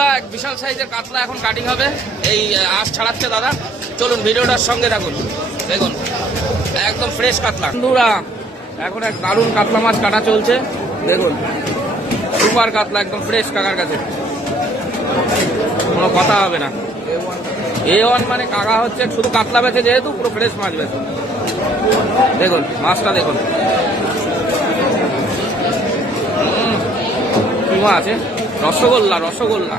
বন্ধুরা এক বিশাল সাইজের কাতলা এখন কাটিং হবে, এই আঁশ ছাড়াচ্ছে দাদা। চলুন ভিডিওটার সঙ্গে থাকুন, দেখুন একদম ফ্রেশ কাতলা। বন্ধুরা এখন এক দারুণ কাতলা মাছ কাটা চলছে, দেখুন সুপার কাতলা একদম ফ্রেশ কাকার কাছে, কোনো কথা হবে না। A1 মানে কাকা হচ্ছে শুধু কাতলা বেছে, যেহেতু পুরো ফ্রেশ মাছ বেছে। দেখুন মাছটা দেখুন কি মাছ আছে, রসগোল্লা রসগোল্লা।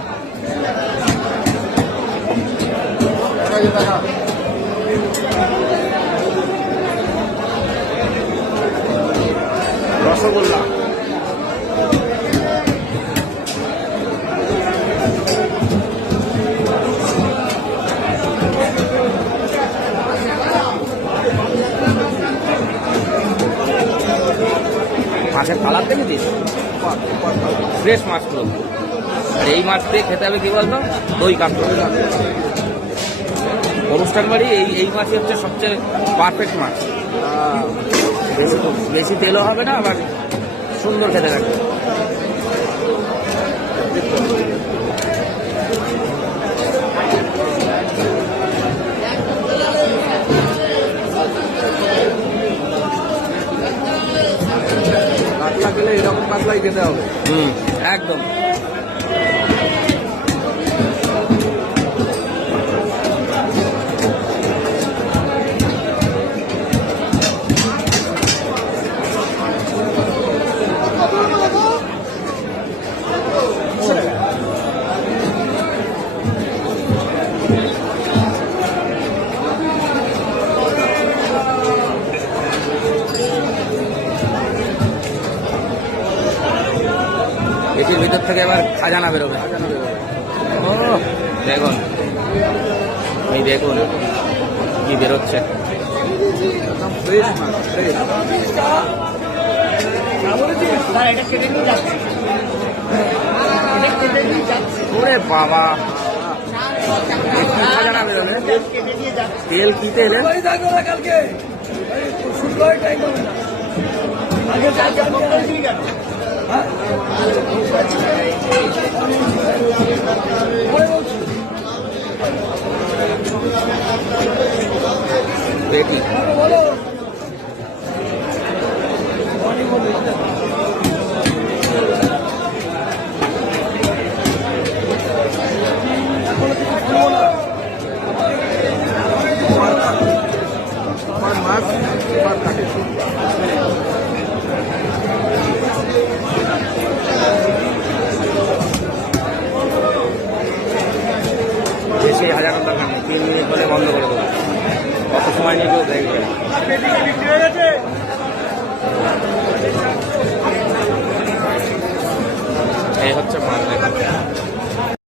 রসগোল্লা মাছের কালার দেখেছিস, ফ্রেশ মাছ পুরো। আর এই মাছ দিয়ে খেতে হবে কি বলতো, দই কাতলা। অনুষ্ঠান বাড়ি এই মাছই হচ্ছে সবচেয়ে পারফেক্ট মাছ, বেশি তেলও হবে না, আবার সুন্দর খেতে লাগবে। কাতলা খেলে এরকম কাতলাই খেতে হবে। একদম এটির ভিতর থেকে এবার খাজানা বেরোবে। ও দেখুন, এই দেখুন কি বেরোচ্ছে, ওরে বাবা খাজানা বেরোবে। তেল কি তেল বেটি মাছ কাটে বেশি হাজার দরকার নেই, 3 মিনিট হলে বন্ধ করে দেবো, কত সময় নিয়ে কেউ দেখবে।